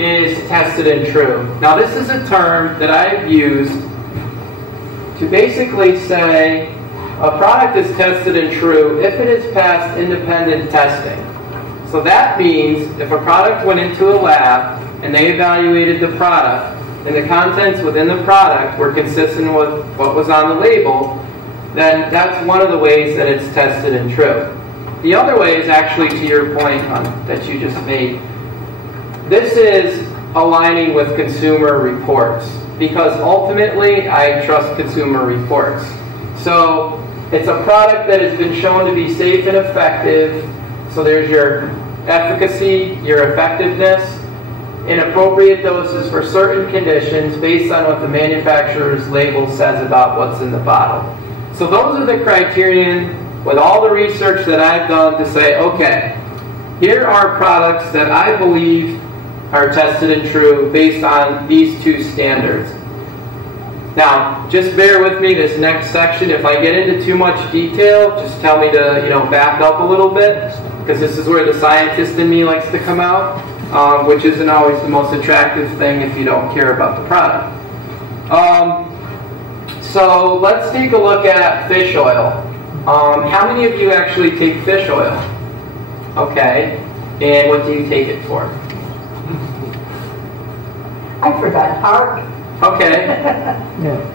is tested and true. Now this is a term that I've used to basically say a product is tested and true if it has passed independent testing. So that means if a product went into a lab and they evaluated the product and the contents within the product were consistent with what was on the label, then that's one of the ways that it's tested and true. The other way is actually to your point that you just made. This is aligning with consumer reports because ultimately I trust consumer reports. So it's a product that has been shown to be safe and effective. So there's your efficacy, your effectiveness, in appropriate doses for certain conditions based on what the manufacturer's label says about what's in the bottle. So those are the criterion with all the research that I've done to say, okay, here are products that I believe are tested and true based on these two standards. Now, just bear with me this next section. If I get into too much detail, just tell me to back up a little bit, because this is where the scientist in me likes to come out, which isn't always the most attractive thing if you don't care about the product. So let's take a look at fish oil. How many of you actually take fish oil? Okay, and what do you take it for? I forgot. Heart. Okay,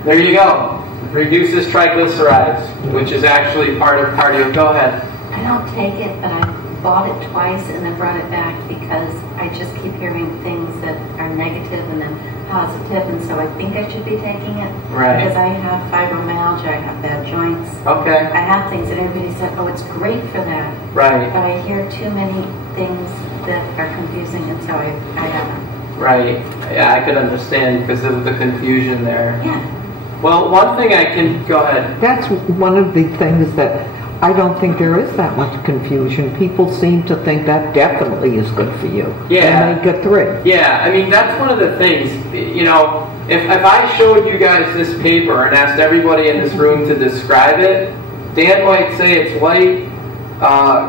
there you go. Reduces triglycerides, which is actually part of cardio. Go ahead. I don't take it, but I bought it twice and then brought it back because I just keep hearing things that are negative and then positive, and so I think I should be taking it. Right. Because I have fibromyalgia, I have bad joints. Okay. I have things that everybody said, oh, it's great for that. Right. But I hear too many things that are confusing, and so I haven't. Right. Yeah, I could understand because of the confusion there. Yeah. Well, one thing I can... Go ahead. That's one of the things that I don't think there is that much confusion. People seem to think that definitely is good for you. Yeah. And they get through. Yeah, I mean, that's one of the things, if I showed you guys this paper and asked everybody in this room to describe it, Dan might say it's white,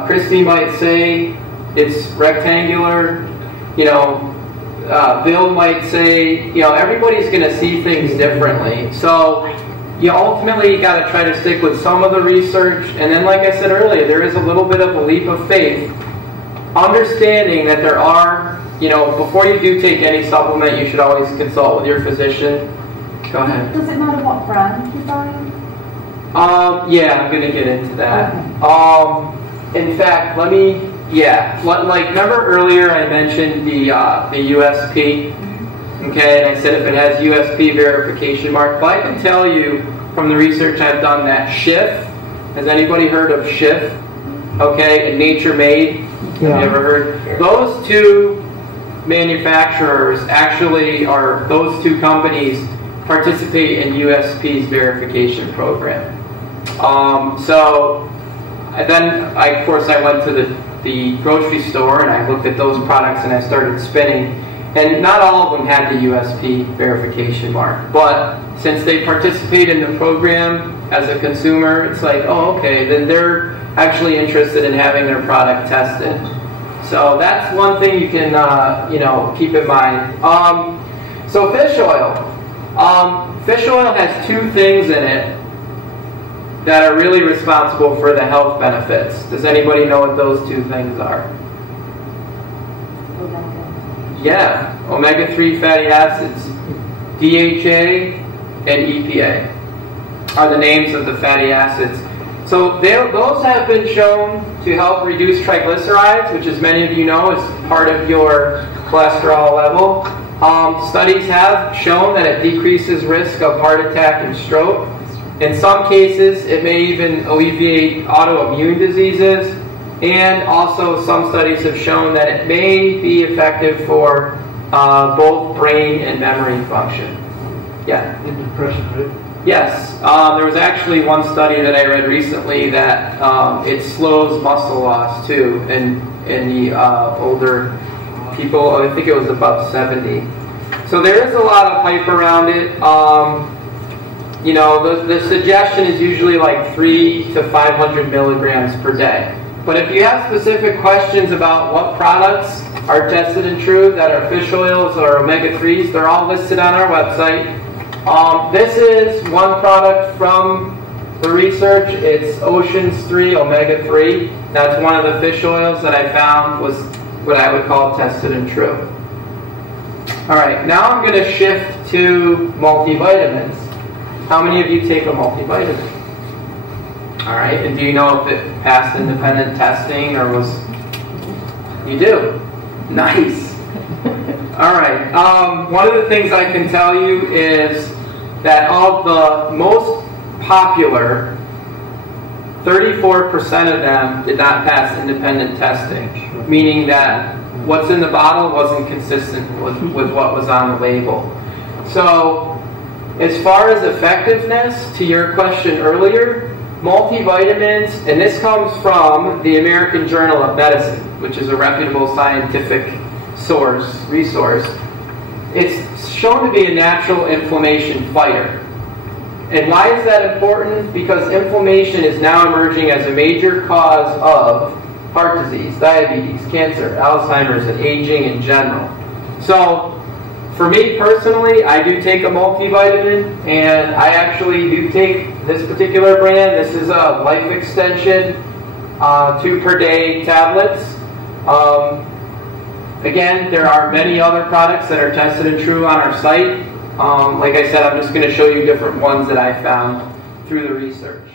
Christy might say it's rectangular, Bill might say, everybody's going to see things differently. So you ultimately got to try to stick with some of the research, and then like I said earlier, there is a little bit of a leap of faith, understanding that there are, before you do take any supplement, you should always consult with your physician. Go ahead. Does it matter what brand you're buying? Yeah, I'm going to get into that. Okay. In fact, remember earlier I mentioned the USP? Okay, and I said if it has USP verification mark. But I can tell you from the research I've done that Schiff, has anybody heard of Schiff? Okay, and Nature Made, have you ever heard? Those two manufacturers those two companies participate in USP's verification program. Then of course I went to the grocery store and I looked at those products and I started spinning. And not all of them had the USP verification mark. But since they participate in the program as a consumer, it's like, oh, okay, then they're actually interested in having their product tested. So that's one thing you can, keep in mind. So fish oil. Fish oil has two things in it that are really responsible for the health benefits. Does anybody know what those two things are? Yeah, omega-3 fatty acids, DHA and EPA are the names of the fatty acids. So those have been shown to help reduce triglycerides, which as many of you know is part of your cholesterol level. Studies have shown that it decreases risk of heart attack and stroke. In some cases, it may even alleviate autoimmune diseases. And also some studies have shown that it may be effective for both brain and memory function. Yeah? In depression, right? Yes. There was actually one study that I read recently that it slows muscle loss too in the older people. I think it was above 70. So there is a lot of hype around it. The suggestion is usually like 300 to 500 milligrams per day. But if you have specific questions about what products are tested and true, that are fish oils or omega-3s. They're all listed on our website. This is one product from the research. It's Oceans 3 Omega-3. That's one of the fish oils that I found was what I would call tested and true. All right, now I'm going to shift to multivitamins. How many of you take a multivitamin? All right, and do you know if it passed independent testing or was... You do? Nice. All right, one of the things I can tell you is that of the most popular, 34% of them did not pass independent testing, meaning that what's in the bottle wasn't consistent with what was on the label. So, as far as effectiveness, to your question earlier, multivitamins, and this comes from the American Journal of Medicine, which is a reputable scientific resource, it's shown to be a natural inflammation fighter. And why is that important? Because inflammation is now emerging as a major cause of heart disease, diabetes, cancer, Alzheimer's, and aging in general. So, for me personally, I do take a multivitamin, and I actually do take this particular brand. This is a Life Extension 2 per day tablets. Again, there are many other products that are tested and true on our site. Like I said, I'm just going to show you different ones that I found through the research.